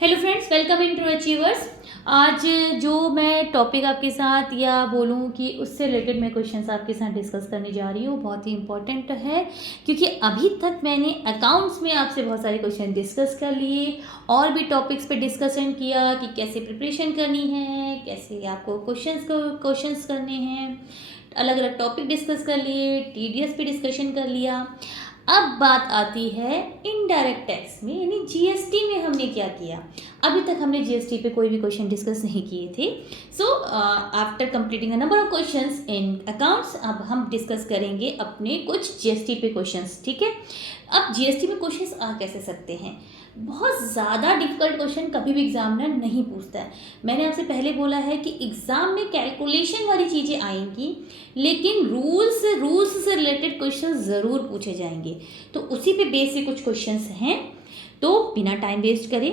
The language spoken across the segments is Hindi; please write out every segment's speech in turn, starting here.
Hello friends, welcome in to Achievers. आज जो मैं टॉपिक आपके साथ या बोलूँ कि उससे रिलेटेड मैं क्वेश्चंस आपके साथ डिस्कस करने जा रही हूँ, बहुत ही इंपॉर्टेंट है क्योंकि अभी तक मैंने अकाउंट्स में आपसे बहुत सारे क्वेश्चन डिस्कस कर लिए और भी टॉपिक्स पे डिस्कशन किया कि कैसे प्रिपरेशन करनी है, कैसे आपको क्वेश्चंस करने हैं, अलग अलग टॉपिक डिस्कस कर लिए, टीडीएस पे डिस्कशन कर लिया। अब बात आती है इनडायरेक्ट टैक्स में, यानी जीएसटी में हमने क्या किया। अभी तक हमने जीएसटी पे कोई भी क्वेश्चन डिस्कस नहीं किए थे। So after completing a number of questions in accounts, अब हम डिस्कस करेंगे अपने कुछ जीएसटी पे क्वेश्चंस। ठीक है, अब जीएसटी में क्वेश्चंस आ कैसे सकते हैं। बहुत ज़्यादा डिफिकल्ट क्वेश्चन कभी भी एग्जामिनर नहीं पूछता है। मैंने आपसे पहले बोला है कि एग्ज़ाम में कैलकुलेशन वाली चीज़ें आएंगी, लेकिन रूल्स से रिलेटेड क्वेश्चन ज़रूर पूछे जाएंगे। तो उसी पे बेस से कुछ क्वेश्चंस हैं, तो बिना टाइम वेस्ट करे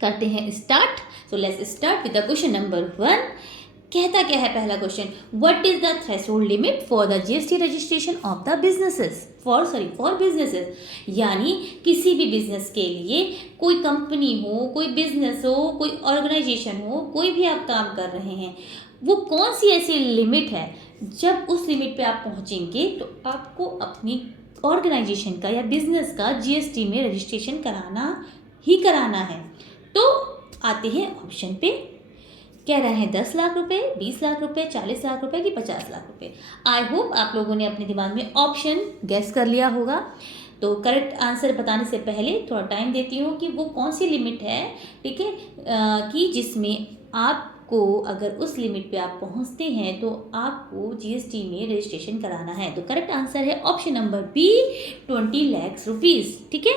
करते हैं start. So let's start with the question number 1। कहता क्या है पहला question, what is the threshold limit for the GST registration of the businesses for businesses. यानी किसी भी बिजनेस के लिए, कोई कंपनी हो, कोई बिजनेस हो, कोई ऑर्गेनाइजेशन हो, कोई भी आप काम कर रहे हैं, वो कौन सी ऐसी लिमिट है, जब उस लिमिट पे आप पहुंचेंगे तो आपको अपनी ऑर्गेनाइजेशन का या बिजनेस का जीएसटी में रजिस्ट्रेशन कराना है। तो आते हैं ऑप्शन पे। कह रहे हैं 10 लाख रुपए, 20 लाख रुपए, 40 लाख रुपए कि 50 लाख रुपए। आई होप आप लोगों ने अपने दिमाग में ऑप्शन गैस कर लिया होगा। तो करेक्ट आंसर बताने से पहले थोड़ा टाइम देती हूँ कि वो कौन सी लिमिट है। ठीक है, कि जिसमें आपको अगर उस लिमिट पे आप पहुंचते हैं तो आपको जीएसटी में रजिस्ट्रेशन कराना है। तो करेक्ट आंसर है option number B, 20 lakh rupees. ठीक है,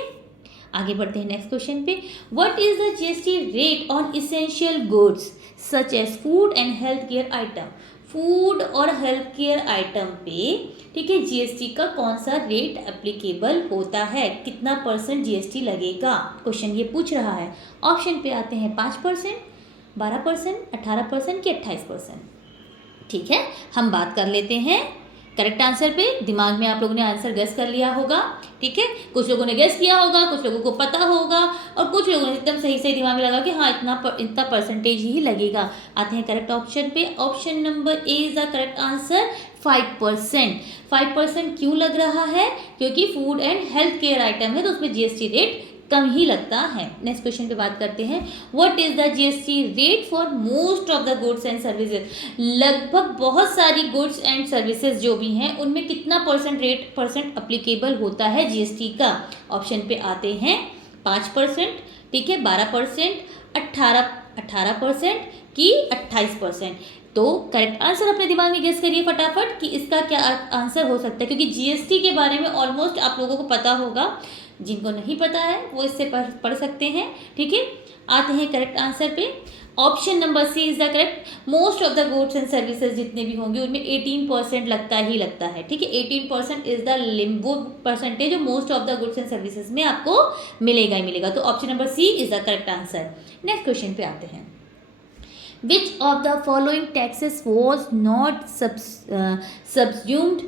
आगे बढ़ते हैं नेक्स्ट क्वेश्चन पे। What is the GST rate on essential goods such as food and health care item. Food और हेल्थ केयर आइटम पे, ठीक है, जीएसटी का कौन सा रेट एप्लीकेबल होता है, कितना परसेंट जीएसटी लगेगा, क्वेश्चन ये पूछ रहा है। ऑप्शन पे आते हैं 5%, 12%, 18% कि 28%। ठीक है, हम बात कर लेते हैं करेक्ट आंसर पे। दिमाग में आप लोगों ने आंसर गेस कर लिया होगा। ठीक है, कुछ लोगों ने गेस किया होगा, कुछ लोगों को पता होगा और कुछ लोगों ने एकदम सही सही दिमाग में लगा कि हाँ इतना परसेंटेज ही लगेगा। आते हैं करेक्ट ऑप्शन पे। Option number A is the correct answer, 5%। 5% क्यों लग रहा है, क्योंकि food and health care item है तो उसमें जीएसटी रेट कम ही लगता है। नेक्स्ट क्वेश्चन पे बात करते हैं। What is the GST rate for most of the goods and services. लगभग बहुत सारी गुड्स एंड सर्विसेज जो भी हैं उनमें कितना परसेंट अप्लीकेबल होता है जीएसटी का। ऑप्शन पे आते हैं 5%, ठीक है, 12%, 18% कि 28%। तो करेक्ट आंसर अपने दिमाग में गेस करिए फटाफट कि इसका क्या आंसर हो सकता है, क्योंकि जीएसटी के बारे में ऑलमोस्ट आप लोगों को पता होगा। जिनको नहीं पता है वो इससे पढ़ सकते हैं। ठीक है, आते हैं करेक्ट आंसर पे। Option number C is the correct. Most of the goods and services जितने भी होंगे उनमें 18% लगता ही लगता है। ठीक है, 18% इज द वो परसेंटेज जो most of the goods and services में आपको मिलेगा ही मिलेगा। तो option number C is the correct answer. Next question पे आते हैं। Which of the following taxes was not subsumed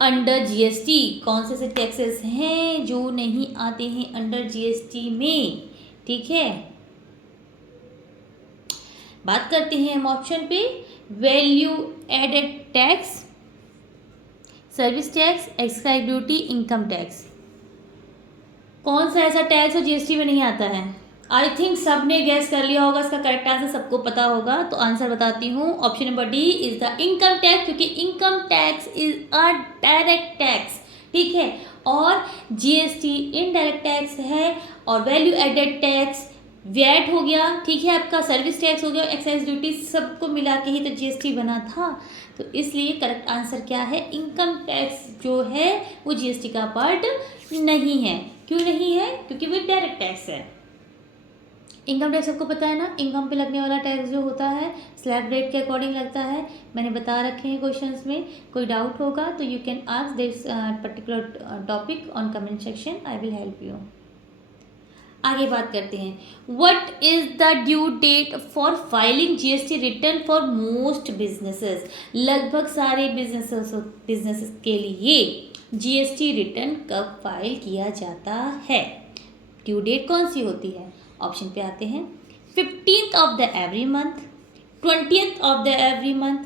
under GST. कौन से टैक्सेस हैं जो नहीं आते हैं अंडर जीएसटी में। ठीक है, बात करते हैं हम ऑप्शन पे। Value added tax, service tax, excise duty, income tax. कौन सा ऐसा टैक्स जो जीएसटी में नहीं आता है। आई थिंक सब ने गैस कर लिया होगा, इसका करेक्ट आंसर सबको पता होगा। तो आंसर बताती हूँ, option number D is the income tax, क्योंकि income tax is a direct tax. ठीक है, और जीएसटी इनडायरेक्ट टैक्स है। और वैल्यू एडेड टैक्स वैट हो गया, ठीक है, आपका सर्विस टैक्स हो गया, एक्साइज ड्यूटी, सबको मिला के ही तो जीएसटी बना था। तो इसलिए करेक्ट आंसर क्या है, इनकम टैक्स जो है वो जीएसटी का पार्ट नहीं है। क्यों नहीं है, क्योंकि वो डायरेक्ट टैक्स है। इनकम टैक्स सबको पता है ना, इनकम पे लगने वाला टैक्स जो होता है स्लैब रेट के अकॉर्डिंग लगता है। मैंने बता रखे हैं क्वेश्चंस में, कोई डाउट होगा तो you can ask this particular topic on comment section, I will help you. आगे बात करते हैं। What is the due date for filing GST return for most businesses. लगभग सारे बिजनेसेस के लिए जीएसटी रिटर्न कब फाइल किया जाता है, ड्यू डेट कौन सी होती है। ऑप्शन पे आते हैं 15th of the every month, 20th of the every month,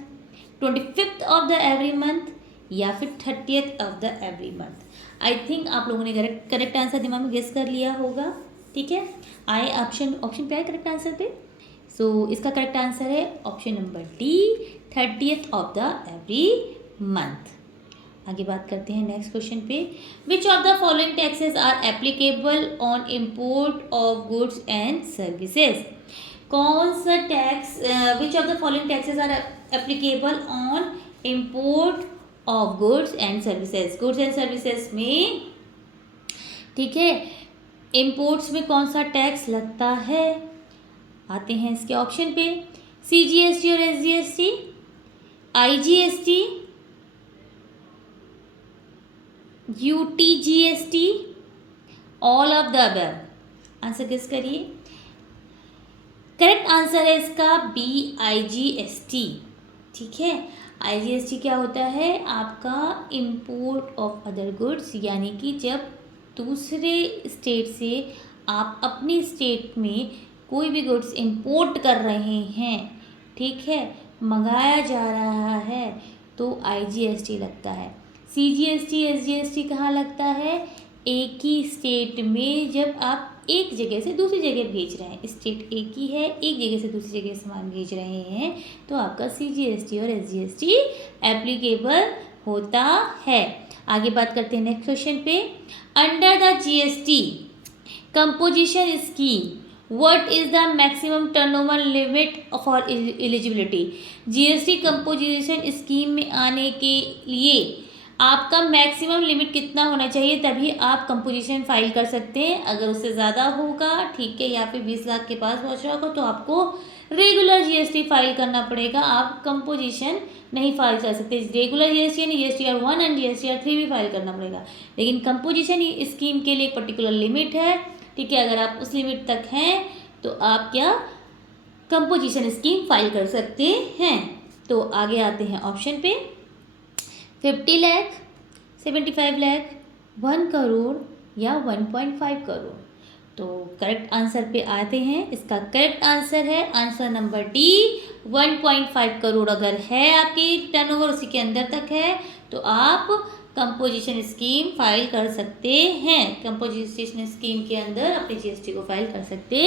25th of the every month या फिर 30th of the every month. I think आप लोगों ने करेक्ट आंसर दिमाग में गेस कर लिया होगा। ठीक है, आए ऑप्शन पे आए करेक्ट आंसर पे। सो इसका करेक्ट आंसर है option number D, 30th of the every month. आगे बात करते हैं नेक्स्ट क्वेश्चन पे। Which of the following taxes are applicable on import of goods and services. कौन सा tax, which of the following taxes are applicable on import of goods and services. Goods and services में, ठीक है, इम्पोर्ट्स में कौन सा टैक्स लगता है। आते हैं इसके ऑप्शन पे, CGST और SGST, IGST, UTGST, all of the above. Answer guess करिए। करेक्ट आंसर है इसका BIGST। ठीक है, IGST क्या होता है, आपका इम्पोर्ट ऑफ अदर गुड्स, यानी कि जब दूसरे स्टेट से आप अपनी स्टेट में कोई भी गुड्स इंपोर्ट कर रहे हैं, ठीक है, मंगाया जा रहा है, तो IGST लगता है। CGST SGST कहाँ लगता है, एक ही स्टेट में जब आप एक जगह से दूसरी जगह भेज रहे हैं, स्टेट एक ही है, एक जगह से दूसरी जगह सामान भेज रहे हैं, तो आपका CGST और SGST एप्लीकेबल होता है। आगे बात करते हैं नेक्स्ट क्वेश्चन पे। Under the GST composition scheme what is the maximum turnover limit for eligibility. GST composition scheme में आने के लिए आपका मैक्सिमम लिमिट कितना होना चाहिए, तभी आप कंपोजिशन फाइल कर सकते हैं। अगर उससे ज़्यादा होगा, ठीक है, या फिर 20 लाख के पास पहुँच रहा होगा, तो आपको रेगुलर GST फाइल करना पड़ेगा, आप कंपोजिशन नहीं फाइल कर सकते। रेगुलर GST यानी GSTR 1 एंड GSTR 3 भी फाइल करना पड़ेगा, लेकिन कंपोजिशन स्कीम के लिए एक पर्टिकुलर लिमिट है। ठीक है, अगर आप उस लिमिट तक हैं तो आप क्या कंपोजिशन स्कीम फाइल कर सकते हैं। तो आगे आते हैं ऑप्शन पे, 50 लाख, 75 लाख, 1 करोड़ या 1.5 करोड़। तो करेक्ट आंसर पे आते हैं। इसका करेक्ट आंसर है आंसर नंबर डी, 1.5 करोड़ अगर है आपकी टर्नओवर उसी के अंदर तक है, तो आप कंपोजिशन स्कीम फाइल कर सकते हैं। कंपोजिशन स्कीम के अंदर अपने GST को फाइल कर सकते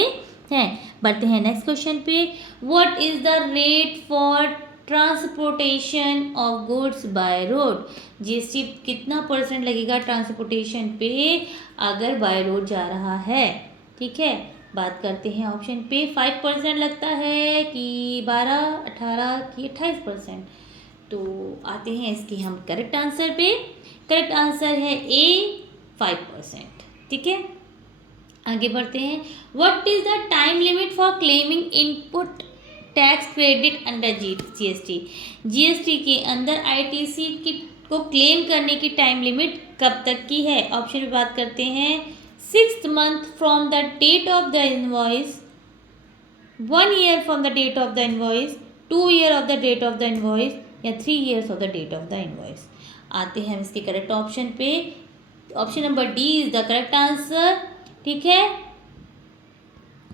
हैं। बढ़ते हैं नेक्स्ट क्वेश्चन पे। What is the rate for transportation of goods by road. GST कितना % लगेगा ट्रांसपोर्टेशन पे अगर बाय रोड जा रहा है। ठीक है, बात करते हैं ऑप्शन पे, 5% लगता है कि 12, 18 कि 28%। तो आते हैं इसके हम करेक्ट आंसर पे। करेक्ट आंसर है ए, 5%। ठीक है, आगे बढ़ते हैं। What is the time limit for claiming input tax credit under GST। GST के अंदर ITC को क्लेम करने की टाइम लिमिट कब तक की है। ऑप्शन पे बात करते हैं, 6th month from the date of the invoice, 1 year from the date of the invoice, 2 year of the date of the invoice या 3 years of the date of the invoice. आते हैं हम इसके करेक्ट ऑप्शन पे। Option number D is the correct answer. ठीक है,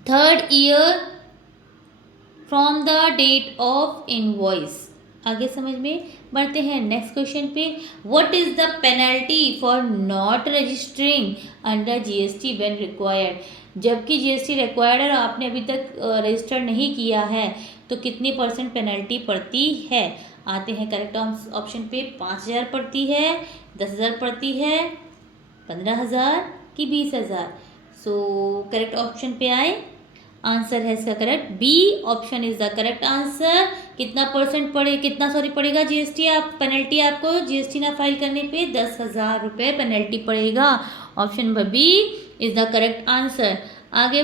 3rd year from the date of invoice. आगे समझ में बढ़ते हैं नेक्स्ट क्वेश्चन पे। What is the penalty for not registering under GST when required. जबकि GST रिक्वायर्ड है और आपने अभी तक रजिस्टर नहीं किया है, तो कितनी % पेनल्टी पड़ती है। आते हैं करेक्ट ऑप्शन पे। 5,000 पड़ती है, 10,000 पड़ती है, 15,000 कि 20,000। सो करेक्ट ऑप्शन पे आए। आंसर है इसका correct B option is the correct answer. कितना पड़ेगा GST आप पेनल्टी, आपको GST ना फाइल करने पे 10,000 रुपये पेनल्टी पड़ेगा। Option number B is the correct answer. आगे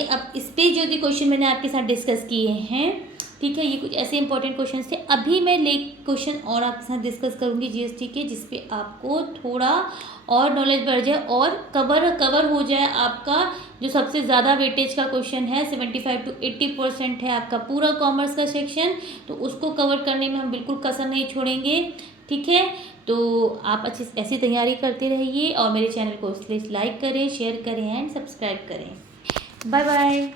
अब इस पे जो भी क्वेश्चन मैंने आपके साथ डिस्कस किए हैं, ठीक है, ये कुछ ऐसे इंपॉर्टेंट क्वेश्चन थे। अभी मैं क्वेश्चन और आपके साथ डिस्कस करूंगी GST के, जिसपे आपको थोड़ा और नॉलेज बढ़ जाए और कवर हो जाए आपका जो सबसे ज़्यादा वेटेज का क्वेश्चन है, 75 to 80% है आपका पूरा कॉमर्स का सेक्शन, तो उसको कवर करने में हम बिल्कुल कसर नहीं छोड़ेंगे। ठीक है, तो आप ऐसी तैयारी करते रहिए और मेरे चैनल को प्लीज़ लाइक करें, शेयर करें एंड सब्सक्राइब करें। Bye bye.